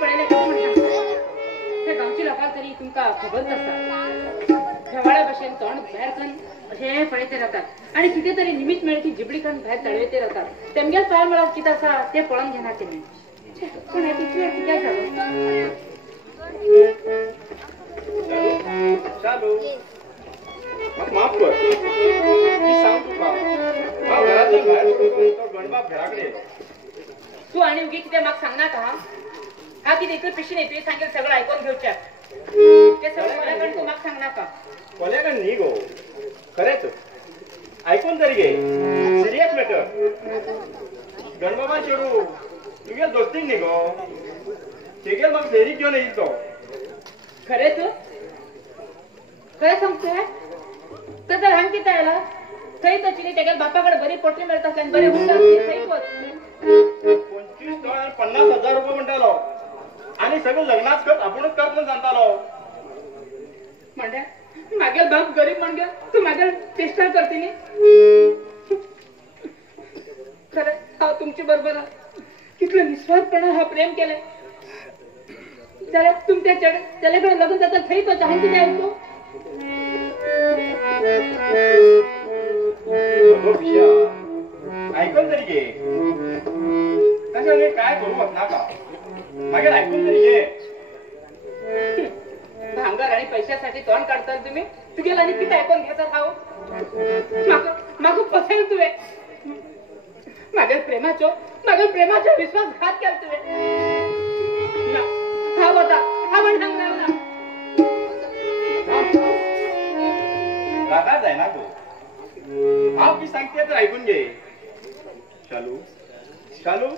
पडले त्या गावची लोकांना तरी तुमका खबर नसता ढवाळ्या बशेन तोंड बाहेर कन असे पळयते राहतात आणि कितीतरी निमित्त मेळची जिबडी कन बाहेर तळवेते राहतात तेमगेल पाय मला किती असा ते पळून घेणार ते पण हे किती वेळ किती झालं चालू मग माफ कर मी सांगतो का हा घरातून बाहेर पडतो तो गणबाप घराकडे तू आणि उगी किती मग सांगणार का हा किती इकडे पिशी नाही तुझे सांगेल सगळं ऐकून घेऊच्या ते सगळं कोल्याकडे तू मग सांगणार का कोल्याकडे नाही गो खरेच ऐकून तरी घे सिरियस मॅटर गणबाबा चेडू तुझ्या दोस्तीक नाही गो तेगेल मग फेरी घेऊन येईल तो खरे तू काय सांगतोय तर हांग किती आला थंय तर चिनी तेगेल बापाकडे बरी पोटली मिळत असल्याने बरे हुशार थंय होत 25,50,000 रुपये म्हणतालो आणि सगळं लग्नात करत आपणच करत म्हणून सांगतालो म्हणजे मागेल बाप गरीब म्हणजे तू मागेल चेष्टा करते नी खरं हा तुमची बरोबर कितलं निस्वार्थपणा हा प्रेम केलाय त्याला तुमच्या त्याच्याकडे लग्न जातात थंय तो चाहून किती ऐकतो ऐकून तरी घे काय करू ना का मागे ऐकून तरी घे भांगर आणि पैशासाठी तोंड काढतात तुम्ही तू गेला आणि किती ऐकून घेतात हा मागं पसेल तुवे मागेल प्रेमाचा विश्वासघात केला तुवे हा होता हा पण सांगणार ना रागात आहे ना तू हा मी सांगते तर ऐकून घे शालू शालू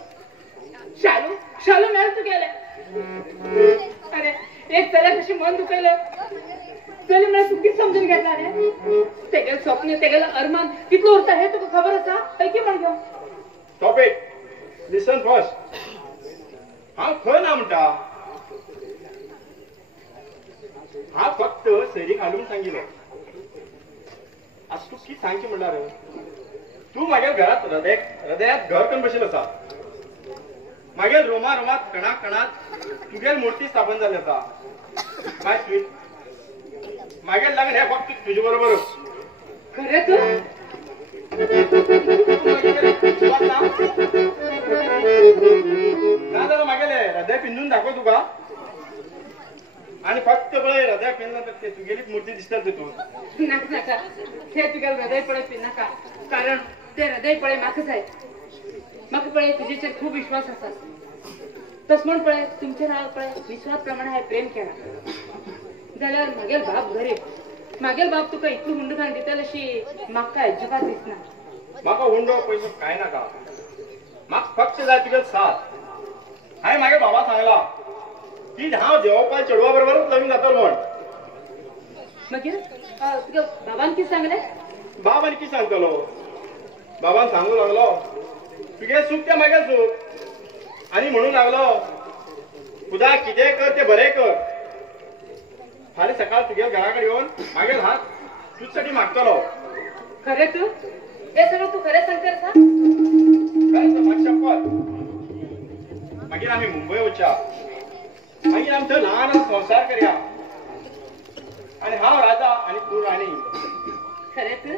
शालू शालू मिळाल तू गेले अरे एक त्याला कशी मन दुखायलं त्याला मला चुकी समजून घेतला रे तेगेल स्वप्न तेगेल अरमान कितलं होतं हे तुका खबर असा ऐकी म्हणतो स्टॉप इट लिसन फर्स्ट हा खर ना म्हणता हा फक्त सैरी घालून सांगितलं आज तू किती सांगची म्हणणार तू माझ्या घरात हृदयात घर करून बसेल असा मागेल रोमात कणात तुझ्या मूर्ती स्थापन झाली असा काय स्वीट मागेल लग्न हे फक्त तुझ्या बरोबर खरे तू मागेल हृदय पिंजून दाखव तुका आणि फक्त बळे हृदय पिंजला तर ते तुझी मूर्ती दिसतात तू नका हे तुझ्या हृदय पळे नका कारण ते हृदय पळे माकच आहे मग पळे तुझ्याचे खूप विश्वास असतात तस म्हण पळे तुमच्या नाव पळे विश्वास प्रमाणे आहे प्रेम केला जाल्यार मागेल बाप गरीब मागेल बाप तुका इतकं हुंड खाण दिता अशी म्हाका अजिबात दिसना म्हाका हुंडो पैसे काय नाका म्हाका फक्त जाय तुगे साथ हाय मागे बाबा सांगला की हांव देवपाय चेडवा बरोबरच लग्न जातलो म्हण मागीर तुगे बाबान कितें सांगले बाबान कितें सांगतलो बाबान सांगू लागलो तुगे सुख ते मागे सुख आणि म्हणू लागलो खुदा कितें कर ते बरें कर फाल्यां सकाळ तुगे घराकडे येवन मागेल हात तुझसाठी मागतलो खरे तू हे सगळं तू खरे सांगतेस का शपथ मागीर आम्ही मुंबई वचया मागीर आमचो ल्हान संसार करया आणि हांव राजा आणि तू राणी खरे तू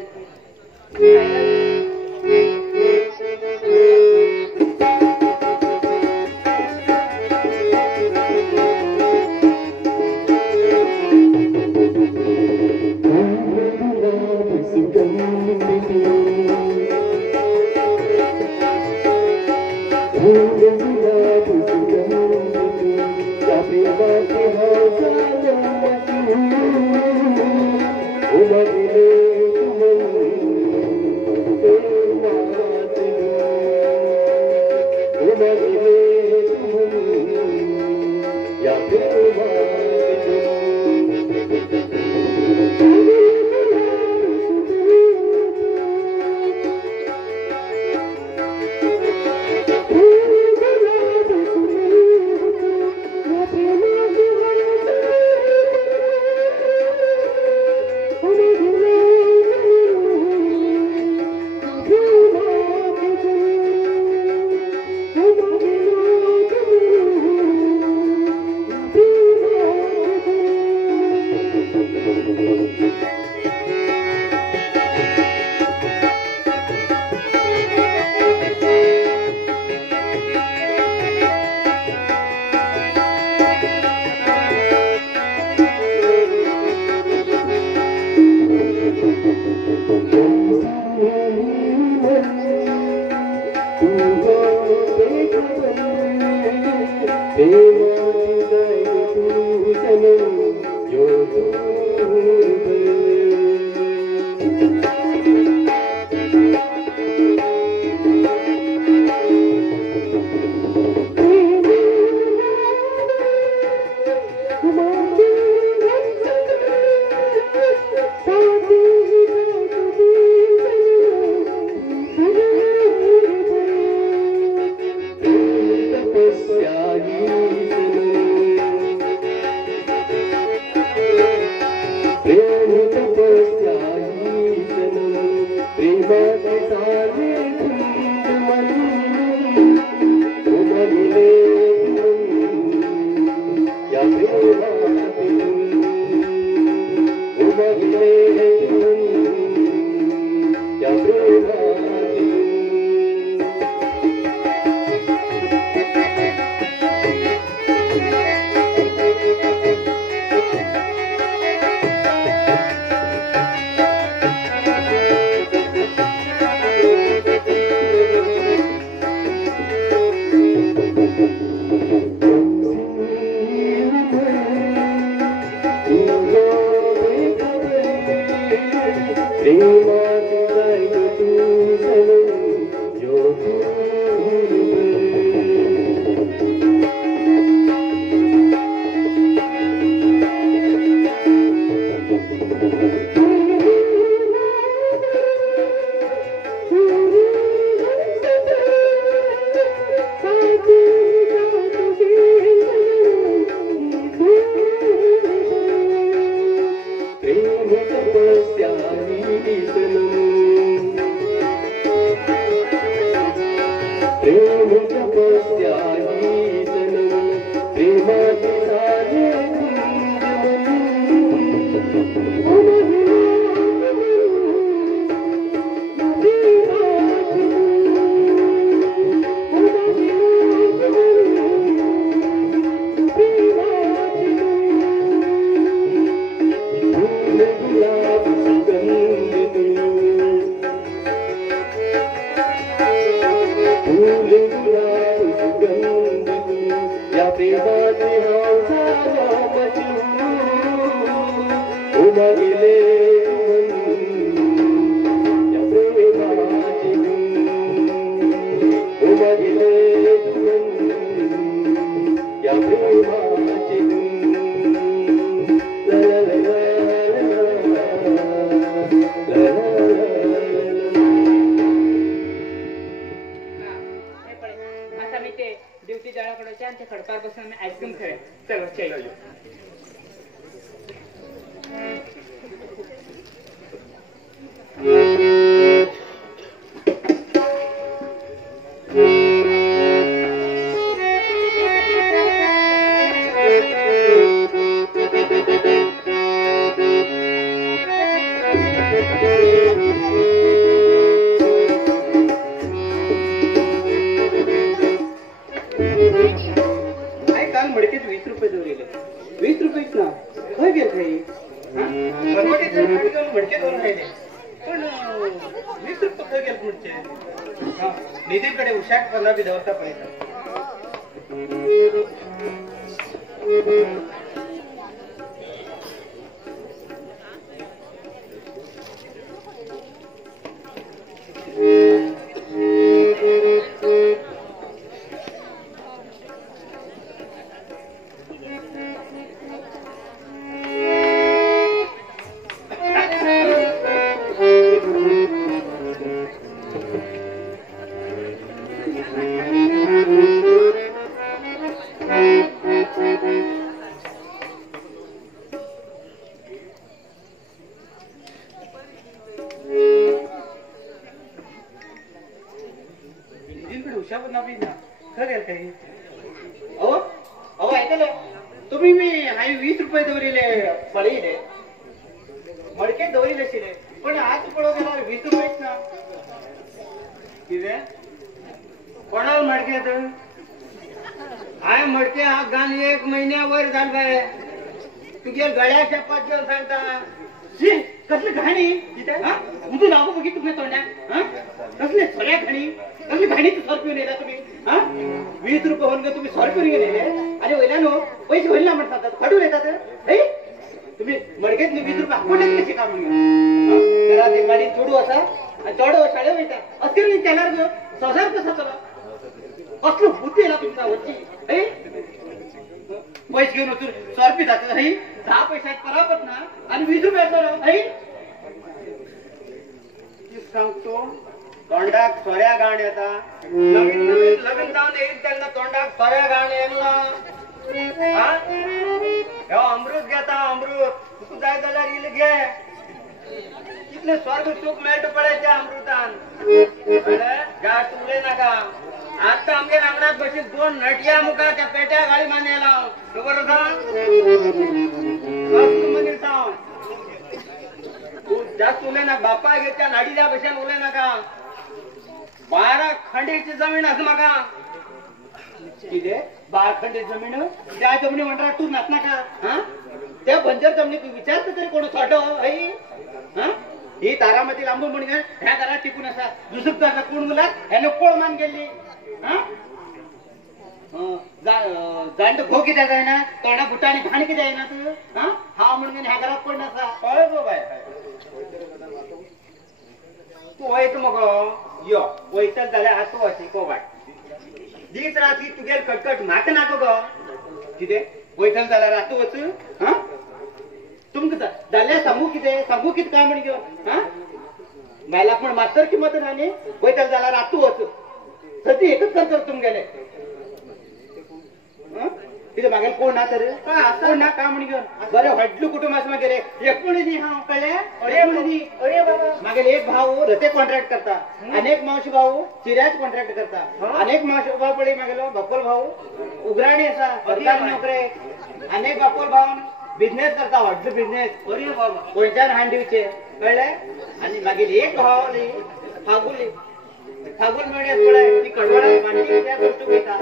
निधीकडे उशाट पंधरा विधवता पर्यंत तुम्ही मी हाय 20 रुपये दवरिले पळीले मडके दवरिले शिले पण आज पळो गेला 20 रुपयेच ना किवे कोणाला मडके तर हाय मडके हा गाण 1 महिन्यावर झाल बाय तुझ्या गळ्याच्या पाचल सांगता जी कसले घाणी हा उदू नाव बघी तुम्ही तोंड्या कसले सगळ्या घाणी कसली घाणी सरपिऊन नेला तुम्ही हा 20 रुपये होऊन तुम्ही सरपिऊन नेले आणि वैलानो पैसे होईल ना म्हणतात फाडून येतात तुम्ही मडकेत 20 रुपये अकोट्यात कसे काढून घ्या घरात एक गाडी चोडू असा आणि चढ शाळे मिळतात असतील नाही त्याला ग सजार कसा चला कसलं बुद्धी ना तुमचा वरची पैसे घेऊन होतो सरपी जात 10 पैशात परापत ना आणि 20 रुपये सांगतो तोंडाक सोऱ्या गाण येता नवीन नवीन लग्न जाऊन येईल त्यांना तोंडाक सोऱ्या गाण येईल ना अमृत घेता अमृत तू जाय जाल्यार इल घे कितले स्वर्ग सुख मेळट पडे त्या अमृतान गाठ उले नाका आता आमगे रांगणात बशीत 2 नटिया मुखाच्या पेट्या गाडी मानेला बरोबर सांग तू जास्त उले ना बापा घेतल्या नाडीच्या बशान उले नाका 12 खंडीची जमीन असं माका किती 12 खंडी जमीन त्या जमिनी म्हणणार तू नाचना का हा त्या बंजर जमिनी तू विचारत तरी कोण छोट ही तारामती लांबून म्हणून ह्या घरात टिकून असा दुसरं असा कोण मुला ह्याने कोळ मान गेली जाण खो किती आहे ना तोंडा बुटा आणि घाण किती आहे ना तू हा म्हणून ह्या घरात कोण नसा बाय वयत मगो यो वयतल जाल्यार आसो अशी कोवाट दीस राती तुगेल कटकट म्हाका नाका गो कितें वयतल जाल्यार आसो वच हा तुमकां जाल्यार सांगू कितें काय म्हण घेवन हा बायला पण मास्तर किंमत ना न्ही वयतल जाल्यार आसो वच सदी एकच करता तुमगेले कितें म्हागेले कोण ना तर कोण ना काय म्हण घेवन बरें व्हडलो कुटुंब आसा म्हागेले एकूण न्ही हांव कळ्ळें अरे बाबा म्हागेले एक भाव रते कॉन्ट्रॅक्ट करता अनेक मावशी भाऊ चिऱ्याच कॉन्ट्रॅक्ट करता अनेक मावशी भाऊ पळय म्हागेलो बापोल भाऊ उगराणी आसा सरकारी नोकरेक अनेक बापोल भाव बिझनेस करता व्हडलो बिझनेस अरे बाबा गोंयच्यान हाड दिवचे कळ्ळें आनी मागीर एक भाव न्ही फागून मिळण्यात पळय ती कडवळा मानली त्या गोष्टी घेता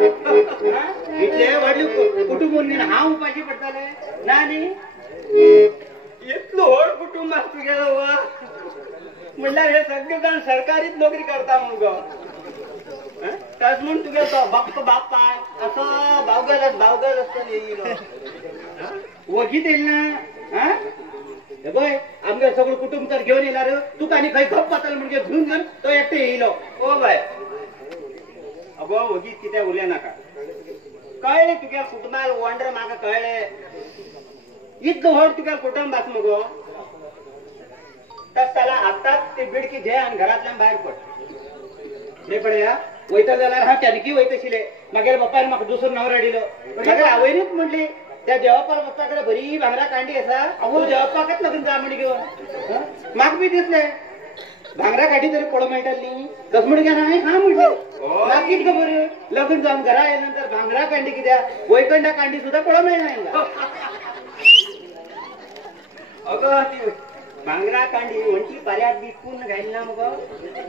इतले व्हडले कुटुंब हांव उपाशी पडटाले ना न्ही इतलो व्हड कुटुंब आसा तुगेलो वा म्हणल्यार हे सगळे जाण सरकारीच नोकरी करता म्हण गो तस म्हण तुगे बाप पाय असो बावगल आसता येयलो वगीत येईल ना पळय आमगे सगळं कुटुंब तर घेऊन येणार तुका आनी खंय गप पातल म्हणजे घेऊन घेवन तो एकटे येयलो ओ बाय अगो वगीत कितें उलय नाका कळ्ळें तुगे कुटुंबाल वंडर म्हाका कळ्ळें इतलो व्हड तुगे कुटुंब आसा मगो तस जाल्यार आतांच ती बिडकी घे आनी घरांतल्यान भायर पड हे पळया वयता जाल्यार हांव त्यानकी वयता आशिल्लें मागेर बापायन म्हाका दुसरो नवरो दिलो मागीर आवयनीच म्हणली त्या देवापाल बाप्पा कडेन बरी भांगरा कांडी आसा हांव देवापाकच लग्न जा म्हण घेवन म्हाका बी दिसलें भांगरा काडी तरी पळोवंक मेळटाली न्ही तस म्हण घेवन हांवें हा म्हटलें म्हाका कितें खबर लग्न जावन घरा आयले नंतर भांगरा कांडी कित्याक वयकंडा कांडी सुद्दां पळोवंक मेळना हांगा अगो ती भांगरा कांडी वंटी बऱ्याक बी पूर्ण घायली ना मगो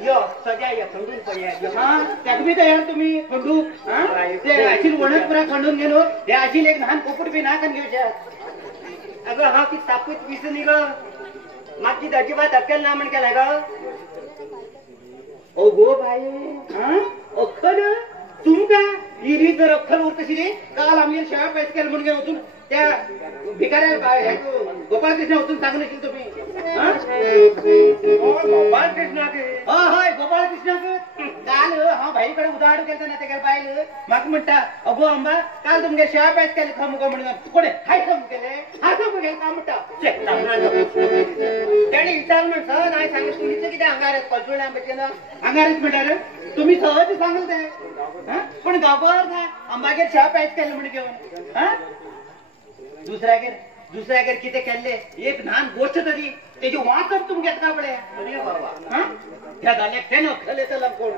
यो सद्या यो खंडून पळया हा त्याक बी तयार तुमी खंडू ते आशील वणत पुरा खंडून गेलो हे आशील एक लहान पोपट बी नाकन घेवच्या अगं हांव ती सापूत विस न्ही गो म्हाका ती अजिबात अक्कल ना म्हण केलाय गो ओ गो बाय हा अक्कल तुमकां हिरी जर अक्कल उरत आशिल्ली काल आमगेर शेळा पयस केले म्हण घेवन वचून त्या भिकाऱ्या गोपाळ कृष्ण वचून सांगून आशिल्ले तुमी गोपाळ कृष्णाक हय गोपाळ कृष्णाक काल हांव भाई कडेन उदाहरण केलें ना तेगे बायल म्हाका म्हणटा अगो अंबा काल तुमगे शेळा पयस केले खम गो म्हणून कोणे हाय खम केले हाय खम केले काय म्हणटा तेणी विचार म्हण सहज हांवें सांगलें तुमचें कितें आंगार कलचुळे आंब्याचें ना आंगारच म्हणटार तुमी सहज सांगले ते पण गांवकार काय अंबागेर शेळा पयस केले म्हण घेवन हा दुसऱ्यागेर कितें केल्ले एक ल्हान गोष्ट तरी तेजी वाचप तुमगे घेता पळय अरे बाबा ह्या जाल्याक तें नखल येतलो कोण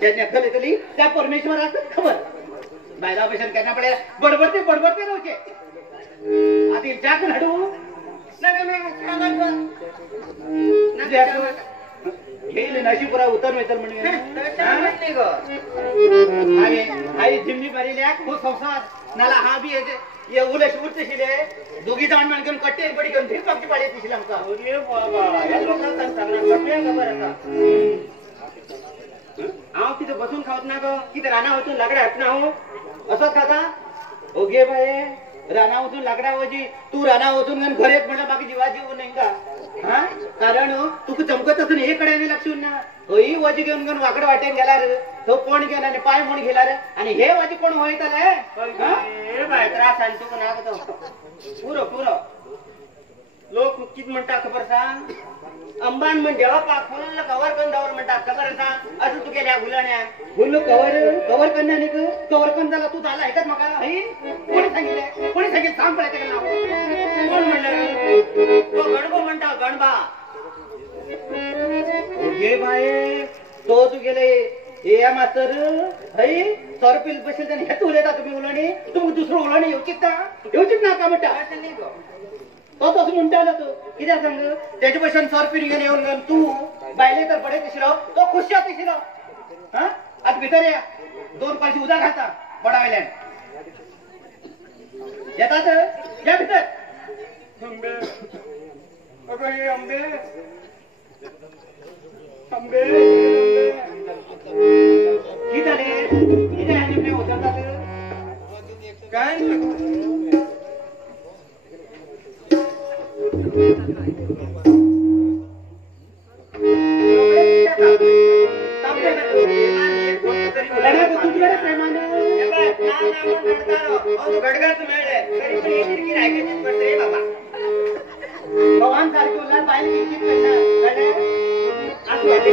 तें नखल येतली त्या परमेश्वराक खबर बायला भशेन केन्ना पळय बडबडते रावचे आतां इल्च्याक हाडू घेयले नाशिपुरा उतर वयतल म्हणून हाय जिमनी मारिल्याक हो संसार नाला हा बी ये उलश उरतशिले दोघी जाण मेळून घेवन कट्टे बडी घेवन धिरपाकची पाळी येतशिले आमकां अरे बाबा ह्या लोकांक सांगना कट्ट्या खबर आसा हांव कितें बसून खावत ना गो कितें रानां वचून लाकडां हाडना हांव असोच खाता ओगे बाये रानां वचून लाकडां वची तूं रानां वचून घेवन घर येत म्हणल्यार म्हाका जिवा जीव न्हय हा कारण तुका चमकत आसून हे कडेन लक्ष उरना खंयी वजी घेवन वाकडे वाटेन गेल्यार तो कोण घेवन आनी पांय म्हूण गेल्यार आनी हे वजी कोण वयतले बाय त्रास आनी तुका ना पुरो लोक कितें म्हणटा खबर सांग अंबान म्हण देवापाक फुल्ल कवर करून दवर म्हणटा खबर आसा असं तुगेल्या उलण्या फुल्ल कवर करना न्ही कवर करून जाल्यार तूं जाला आयकत म्हाका हय कोणी सांगितलें सांग पळय तेका नांव कोण म्हणलें तो गणबो म्हणटा गणबा ओगे बाये तो तुगेले हे मास्तर हय सरपील बसेल तेन्ना हेच उलयता तुमी उलणी तुमकां दुसरो उलणी येवचीच ना का म्हणटा तो तसो म्हणटालो तूं कित्याक सांग तेजे भशेन सरपील घेवन येवन तूं बायले तर पडयत आशिल्लो तो खुश जात आशिल्लो हा आतां भितर या 2 कळशी उदक घालता बडा वयल्यान येतात या भितर आंबे अगो हे आंबे कितें जालें कितें आनी उतरतात काय गडगडच मिळले तरी पण येतील की रायगडचीच पडते रे बाबा भगवान सारखी उल्हास पाहिजे किती पडणार असं वाटते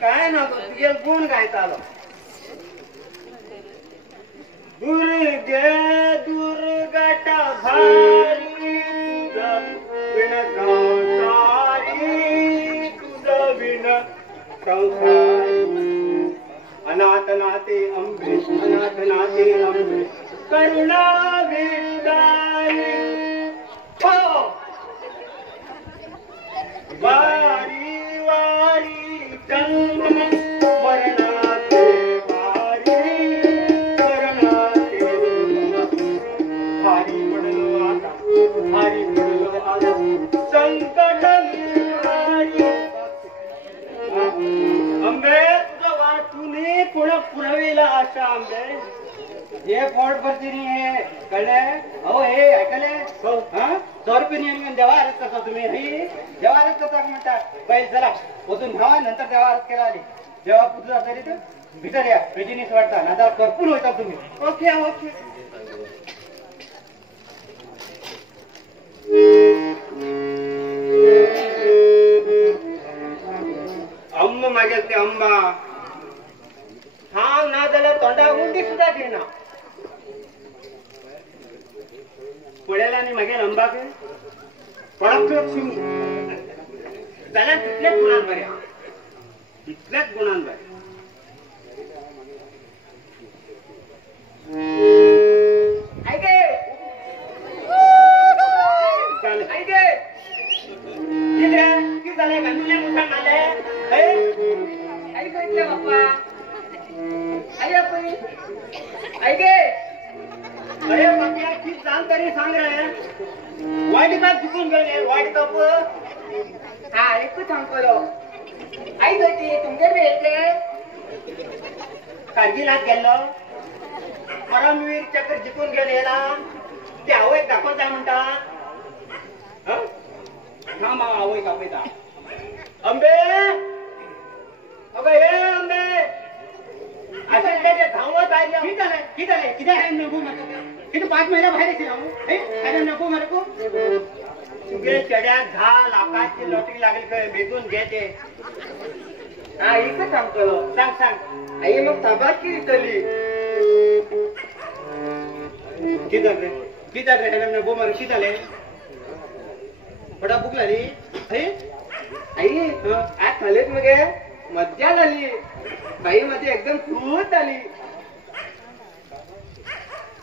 काय ना तुझे गुण गायचा आलो दुर्गे दुर्गटा भारी तुझ विण संसारी अनाथ नाते अमृत अनाथ नाते अमृत करुणा विदाई वारी वा हे पोट भरती नाही हे कळलंय हो हे ऐकले हो हा 100 रुपये नियम देवा आरत करता तुम्ही ही देवा आरत करता म्हणतात पहिले चला पोचून खावा नंतर देवा आरत केला आली जेव्हा पुजला तरी तर भीतर या बिजिनेस वाटता नाता करपून होता तुम्ही ओके ओके अंब मागेल ते अंबा हा ना जाल्यार तोंडा उंडी सुद्धा घेना पळयला आनी मागीर अंबाक पडक शिंग जाल्यार तितलेच गुणान बरें तितलेच गुणान बरें ऐके ऐके किती झाले गांधुले मुठा मारले ऐक ऐकले बाप्पा ऐके अरे बाप्पा किती सांग तरी सांग रे वर्ल्ड कप जिंकून गेले वर्ल्ड कप हा एक सांगतो आई गती तुमचे बी येतले कारगिलात गेलो परमवीर चक्र जिंकून गेलेला ते आवय दाखवता म्हणता हा मा आवय दाखवता अंबे अगं हे अंबे असं त्याचे धावत आहे किती झाले किती नको किती 5 महिना बाहेर अरे नको मरको तुगे चढ्या 10 लाखाची लॉटरी लागेल काय बेगून घेते हा इथं सांगतो सांग आई मग ताबात की इथली किती झाले नको मर किती झाले फटा बुक झाली आई आज खालेत मग मज्जा झाली बाई मध्ये एकदम खूप झाली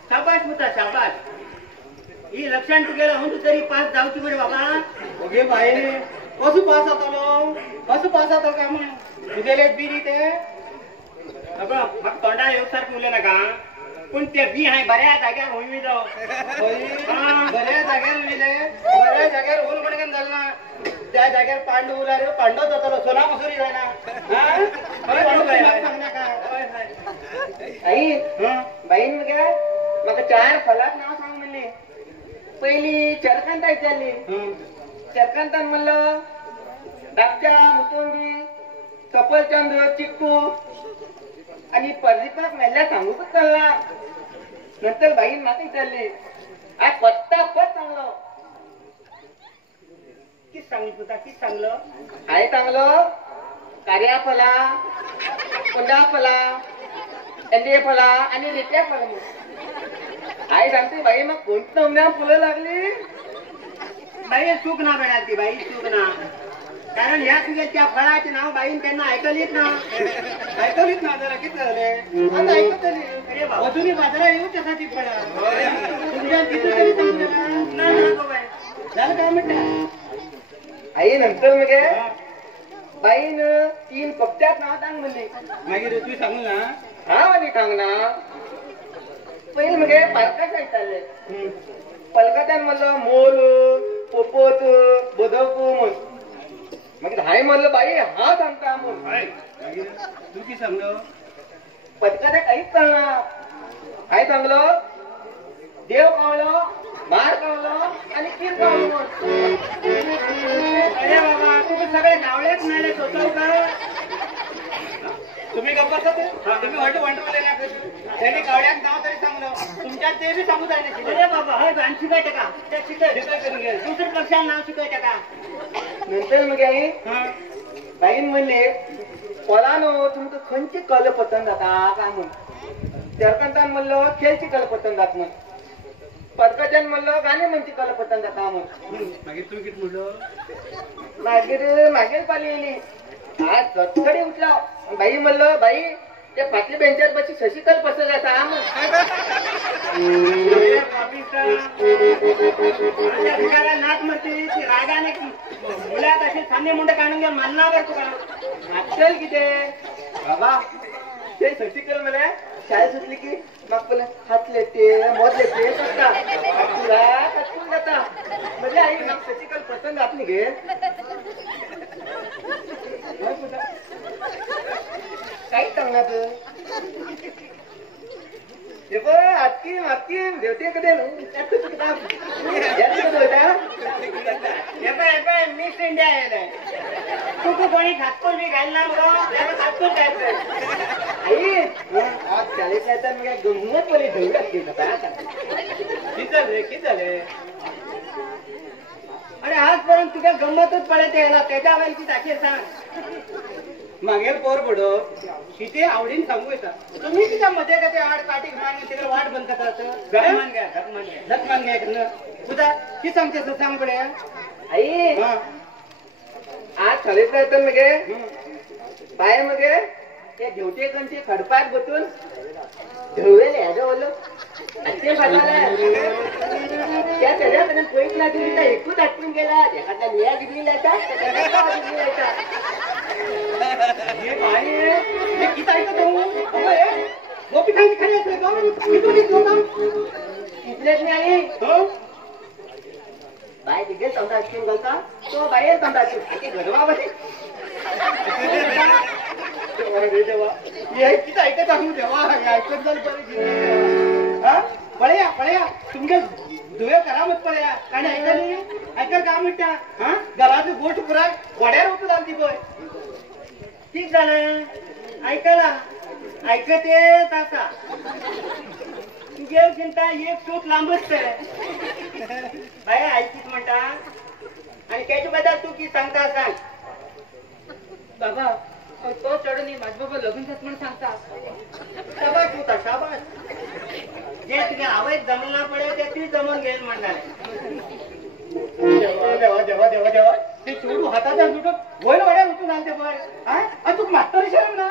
शाबास होता शाबास ही लक्षण तुगेला होऊन तू तरी पास जाऊची बरे बाबा ओगे बाई कसं पास होतो का मग तुझेलेच बी ते अगं मग तोंडा येऊसारखं उरले ना का पण ते बी आहे बऱ्या जाग्यावर होई जाऊ बऱ्या जाग्यावर उरले बऱ्या जाग्यावर होऊन पण झालं ना त्या जाग्यावर पांडू उरला रे पांडव जातो सोना मसुरी जाय ना आई बाईन मग म्हाका 4 फलात नाव सांग म्हणले पहिली चरकांत विचारली चरकांतान म्हणलं दापच्या मुतोंबी कपलचंद्र चिक्कू आणि परदीपाक मेल्ल्या सांगूकच चालला नंतर बाईन म्हाका विचारली आज पत्ता पत सांगलो किती सांगली तुझा किती सांगलं आहे चांगलं कार्याफला कुंडाफला फला आणि रित्या फला आई सांगते बाई मग कोणतं उन्हा फुलं लागली बाई चूक ना बेडा ती बाई चूक ना कारण या तुझ्या त्या फळाचे नाव बाईन त्यांना ऐकलीत ना जरा किती झाले आता ऐकतली अरे बाबा तुम्ही बाजारात येऊ त्यासाठी फळा तुमच्या तिथे तरी समजलं झालं काय म्हणता आई नंतर मग बाईन 3 पत्त्यात नाव सांग म्हणली मागे तू सांगू ना हा माझी सांग ना पहिले मग पालकाच चालले पलकात्यान म्हणलं मोल पोपोत बदकू मग हाय म्हणलं बाई हा सांगता तू की सांगलं पत्काच्या काहीच सांगणार हाय सांगलं देव कावलं मार कावलं आणि किर कावलं अरे बाबा तुम्ही सगळे नावलेच नाही सोचव का तुम्ही गप्प तुम्ही वाटवले ना त्यांनी कावड्यात नाव तरी सांगलं तुमच्यात ते बी सांगू जायला अरे बाबा हय गाण शिकायचं का त्या दुसऱ्या पक्षाला नाव शिकायचं का नंतर मग आई बाईन म्हणले पलानो तुमचं खंयची कल पतंग जाता का म्हणून चरकंतान म्हणलं खेळची कल पतंग जात म्हण पदकाच्यान म्हणलं गाणे म्हणची कल पतंग जाता म्हण मागीर तू किती म्हणलं मागीर पाली येली आज चटकडी उठला बाई म्हणलं बाई त्या फाटली बेंचर बची शशिकल पसंत जाता नाच म्हणते ती रागाने मुलात असे सामने मुंडे काढून घ्या मानना बर तुका नाचल किती बाबा ते शशिकल मला शाळेत सुटली की मग तुला हातले ते मोदले ते सुद्धा तुला हटकून जाता म्हणजे आई मग शशिकल पसंत आपली घे काहीच सांगणार ते पण हातकीम हातकीम देवते कधी मिस इंडिया आहे तू कोणी खातपूर मी घालणार खातपूर जायचं आई आज शाळेत जायचं मग गंमत बोली किती झाले किती झाले अरे आजपर्यंत तुझ्या गंमतच पडायचं यायला त्याच्या वेळेला ती ताकीर सांग मागेल पोर पडो किती आवडीन सांगू येतात तुम्ही तिच्या मध्ये का ते आड काठी मान तिकडे वाट बंद करतात धकमान घ्या धकमान घ्या तुझा की सांगते सांग पडे आई आज शाळेत जायचं मग बाय मग त्या ड्युटीकडचे खडपात बसून ढवळेल ह्याचं बोललो असे त्या त्याच्याकडे पोईट लागली तर एकूच आटून गेला एखाद्या निया गिरली जायचा किती इथलेच नाही बाय तिथे समजा असतील घालता तो बाहेर समजा घडवा किती ऐकत असू तेव्हा ऐकत झालं पळया पळया तुमच्या दुवे करामत पळया आणि ऐकली ऐकल का म्हणत्या हा घराची गोष्ट पुरा वड्यावर होतो आमची बोय ठीक झालं ऐकायला ऐकत येत आता तुझे चिंता एक सूट लांबच बाय ऐकीत म्हणता आणि त्याच्या बद्दल तू की सांगता सांग बाबा तो चढून माझ्या बाबा लग्न झात म्हणून सांगता शाबास होता शाबास जे तुझ्या आवाज जमला पडेल ते ती जमून घेईल म्हणणार देवा देवा देवा देवा ते चोरू हाताच्या सुटत गोल वड्या उठून आलते बरं तू मास्तर शरम ना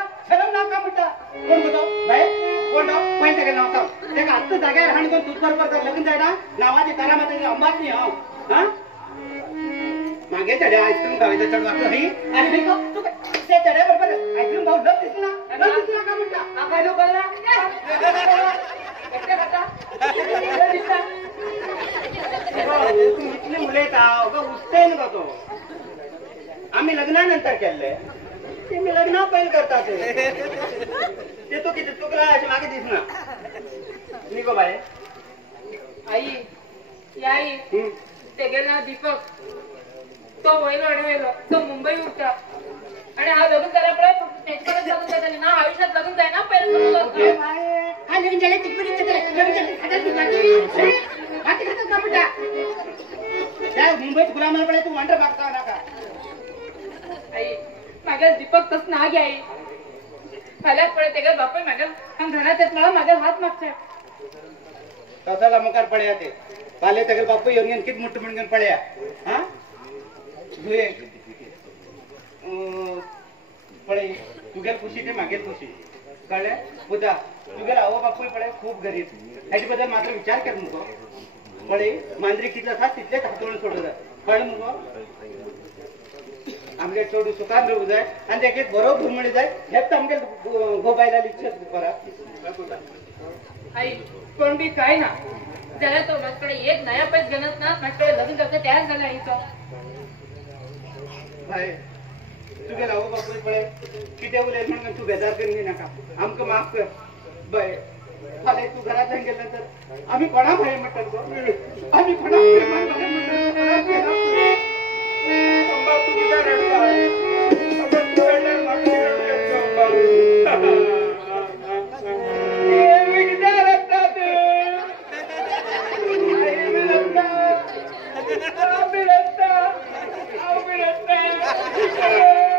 का म्हणता कोण होतो बाय कोण पण त्याचे नाव सांग ते आत्ता जाग्यावर राहण कोण तूच बरोबर लग्न जाय ना नावाची तारामाताची अंबाच नाही हा मागे चढ्या आईस्क्रीम खावायचं चढ वाटलं नाही आणि तू त्या चढ्या बरोबर आईस्क्रीम खाऊ लग दिसला का म्हणता काय लोकांना इथले मुले उसते ना तो आम्ही लग्नानंतर केलंय ते मी लग्न पहिल करतात ते तो किती चुकला अशी मागे दिसणार निघो बाय आई आई ते गेला दीपक तो वैल अडवेलो तो मुंबई उठता आणि हा लग्न त्याला त्याच्याकडे लग्न जायचं ना आयुष्यात लग्न जाय ना पहिलं हा लग्न झालं मुंबईत गुलामाला पडे तू वांडर मागता नका आई मागेल दीपक तस ना घ्या आई फाल्यात पडे ते बापा मागेल घरात येत मला मागेल हात मागताय कसाला मकार पड्या ते पाले तगेल बापू येऊन किती मोठं म्हणून पड्या हा जुए पडे तुगेल खुशी ते मागेल खुशी कळले उद्या तुगेल आવો बापू पडे खूप गरीब ह्याच्याबद्दल मात्र विचार कर मुको पडे मांजरी कितला था तिथलेच हातवून सोडत कळ मुको आमगे थोडं सुकान रहू जाय आणि त्याचे बरोबर घुमणे जाय हेच आमगे गोबायला इच्छित करा आई कोण बी काय ना जरा तो माझ्याकडे एक नया पैस गणत ना माझ्याकडे लग्न करता तयार झाला आई तो भाई तुझे राहू बापू पडे किती उलेल म्हणून तू बेजार करून नका आमक माफ कर बाय फाले तू घरात जाऊन गेल्यानंतर आम्ही कोणा भाई म्हणतात आम्ही कोणा I'll be